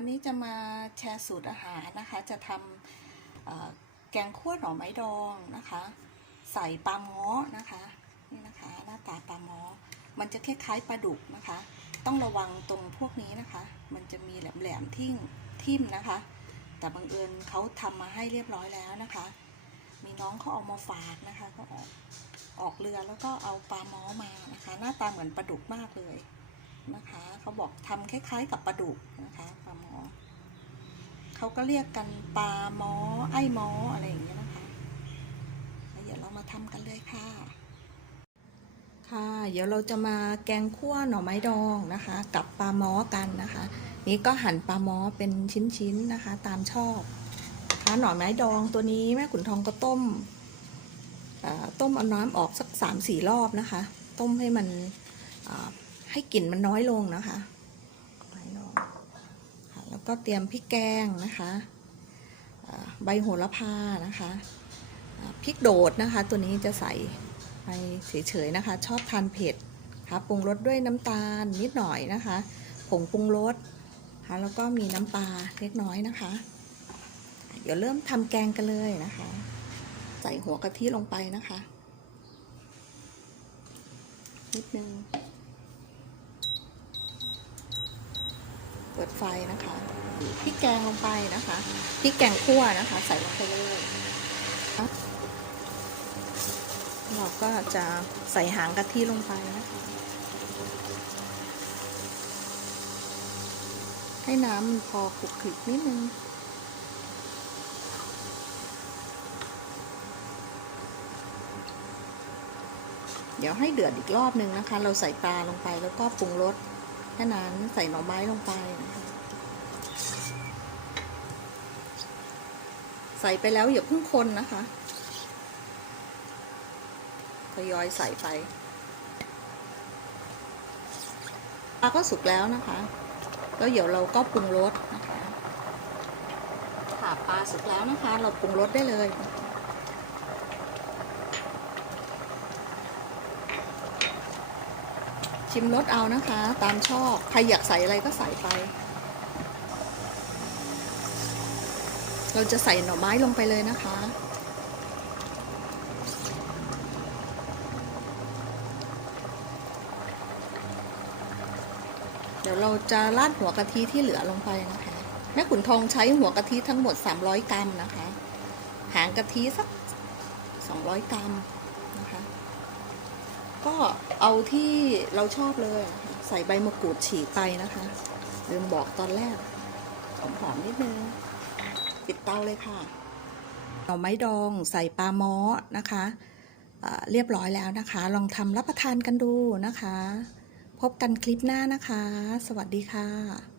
วันนี้จะมาแชร์สูตรอาหารนะคะ จะทำแกงคั่วหน่อไม้ดองนะคะ ใส่ปลาหม้อนะคะนี่นะคะหน้าตาปลาหม้อมันจะคล้ายๆปลาดุกนะคะ ต้องระวังตรงพวกนี้นะคะ มันจะมีแหลมๆทิ่งทิ่มนะคะ แต่บังเอิญเขาทำมาให้เรียบร้อยแล้วนะคะ มีน้องเขาเอามาฝากนะคะก็ออกออกเรือแล้วก็เอาปลาหม้อมานะคะ หน้าตาเหมือนปลาดุกมากเลย นะคะเขาบอกทำคล้าย ๆ กับปลาดุกนะคะปลาหมอเขาก็เรียกกันปลาหมอ ไอ้หมออะไรอย่างเงี้ยนะคะเดี๋ยวเรามาทำกันเลยค่ะ ค่ะ เดี๋ยวเราจะมาแกงคั่วหน่อไม้ดองนะคะ กับปลาหมอกันนะคะ นี่ก็หั่นปลาหมอเป็นชิ้นๆนะคะ ตามชอบนะคะหน่อไม้ดองตัวนี้แม่ขุนทองก็ต้มต้มเอาน้ำออกสักสามสี่รอบนะคะ ต้มให้มัน ให้กลิ่นมันน้อยลงนะคะน้อยลงค่ะแล้วก็เตรียมพริกแกงนะคะใบโหระพานะคะพริกโดดนะคะ ตัวนี้จะใส่ไปเฉยๆนะคะ ชอบทานเผ็ดค่ะปรุงรสด้วยน้ำตาลนิดหน่อยนะคะผงปรุงรสค่ะแล้วก็มีน้ำปลาเล็กน้อยนะคะ เดี๋ยวเริ่มทำแกงกันเลยนะคะ ใส่หัวกะทิลงไปนะคะนิดนึง ปิดไฟนะคะพริกแกงลงไปนะคะพริกแกงคั่วนะคะ ใส่ลงไปเลยเราก็จะใส่หางกะทิลงไปนะคะ ให้น้ำมันพอคลุกคลิกนิดนึงเดี๋ยวให้เดือดอีกรอบนึงนะคะ เราใส่ปลาลงไปแล้วก็ปรุงรสแค่นั้นใส่หน่อไม้ลงไปนะคะ ใส่ไปแล้วอย่าเพิ่งคนนะคะทยอยใส่ไปปลาก็สุกแล้วนะคะ แล้วเดี๋ยวเราก็ปรุงรสนะคะค่ะปลาสุกแล้วนะคะ เราปรุงรสได้เลยชิมรสเอานะคะ ตามชอบ ใครอยากใส่อะไรก็ใส่ไป เราจะใส่หน่อไม้ลงไปเลยนะคะ เดี๋ยวเราจะราดหัวกะทิที่เหลือลงไปนะคะ แม่ขุนทองใช้หัวกะทิทั้งหมด 300 กรัมนะคะ หางกะทิสัก 200 กรัมนะคะ ก็เอาที่เราชอบเลย ใส่ใบมะกรูดฉีกไปนะคะ ลืมบอกตอนแรกหอมๆนิดนึง ปิดเตาเลยค่ะหน่อไม้ดองใส่ปลาหม้อนะคะเรียบร้อยแล้วนะคะ ลองทำรับประทานกันดูนะคะ พบกันคลิปหน้านะคะ สวัสดีค่ะ